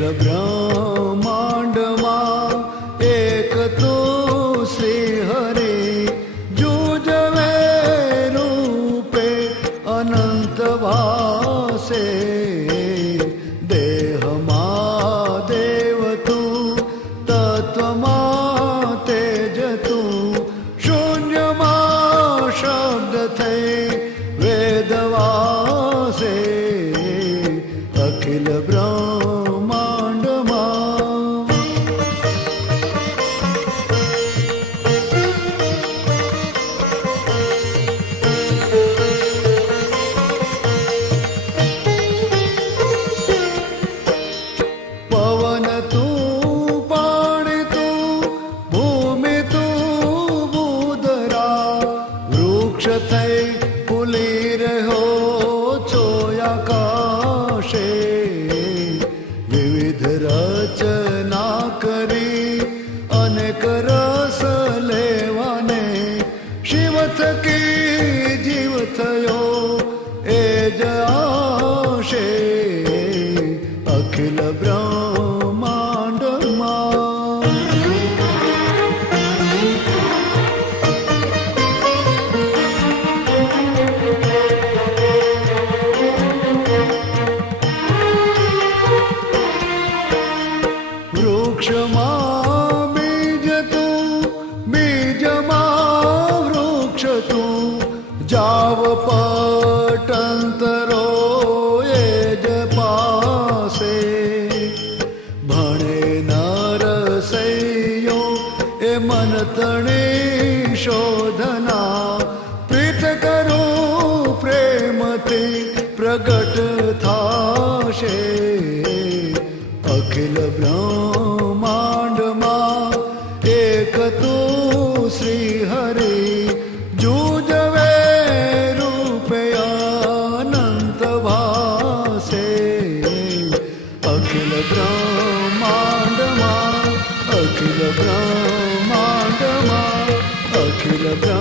અખિલ એક તો શ્રી હરે જુજવે રૂપે અનંત દેહમાં દેવ તું, તત્વમાં તેજ તું, શૂન્યમાં શબ્દ થઈ. વૃક્ષ થઈ ફૂલી રહ્યો છો આકાશે વિવિધ રચના કરી અનેક રસ લેવાને શિવ થકી જીવ થયો એ જ આશે અખિલ બ્રહ્માંડમાં વૃક્ષમાં બીજ તું બીજમાં વૃક્ષ તું જાવ પટંતરો એ જ પાસે. ભણે નર સૈયો એ તણી શોધના. પ્રીત પ્રેમથી પ્રગટ થાશે. અખિલ બ્રહ્માંડમાં અખિલ બ્રહ્માંડમાં અખિલ બ્રહ્માંડમાં અખિલ બ્રહ્માંડમાં